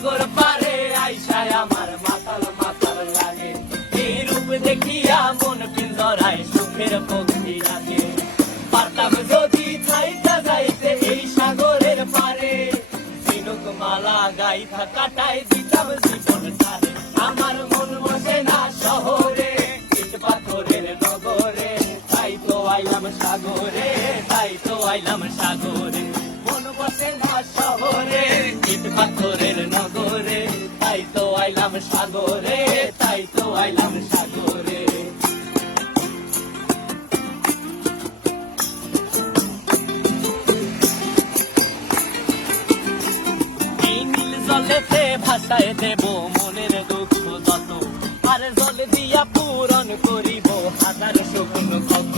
সাগর পারে আইসায় আমার মাতাল মাতাল লাগে। এই রূপ দেখিয়া মন পিঞ্জরায় সুখের পক্ষী লাগে। পারতাম যদি থাইতা যাইতে এই সাগরের পারে, ঝিনুক মালা গাইথা কাটায় দিতাম জীবন সারে। আমার মন বসে না শহরে, ইট পাথরের নগরে, তাই তো আইলাম সাগরে, তাই তো আইলাম সাগরে। মন বসে না শহরে, ইট পাথরের নগরে, তাই তো আইলাম সাগরে, তাই তো আইলাম সাগরে। এই নীল জলেতে ভাসায় দেব মনের দুঃখ যত, আর জল দিয়া পূরণ করিব হাজার স্বপ্ন কত।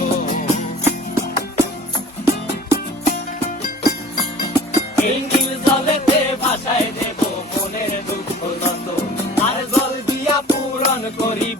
এই নীল জলেতে ভাসায় দেব মনের দুঃখ যত, আর জল দিয়া পূরণ করি